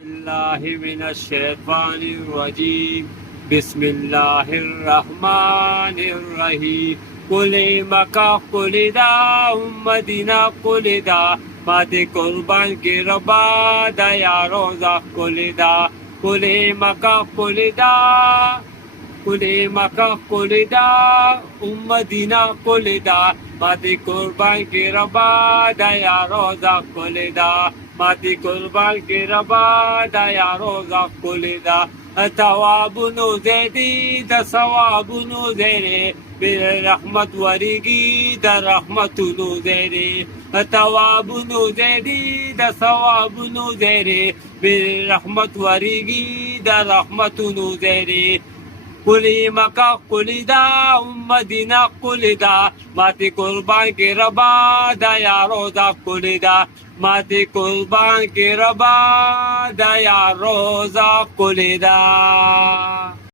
الله من الشيطان الرجيم بسم الله الرحمن الرحيم قل مکا قل دا امدنا قل دا ماتی قربان کی ربا دا یا روزہ قل دا قل مکا قل دا قل مکا قل دا امدنا قل دا ماتی قربان کی ربا دا یا روزہ قل دا ماتی قربان کی ربا دا یا روزہ قل دا ثوابونو زیدی دا ثوابونو زیدی بیر رحمت وریگی دا رحمتونو زیدی ثوابونو زیدی دا ثوابونو زیدی بیر رحمت وریگی دا رحمتونو زیدی قلی مکا قلی دا امدنا قلی دا ماتی قربان کی ربا دا یا روزہ قلی دا ماتی قربان کی ربا دا یا روزہ قلی دا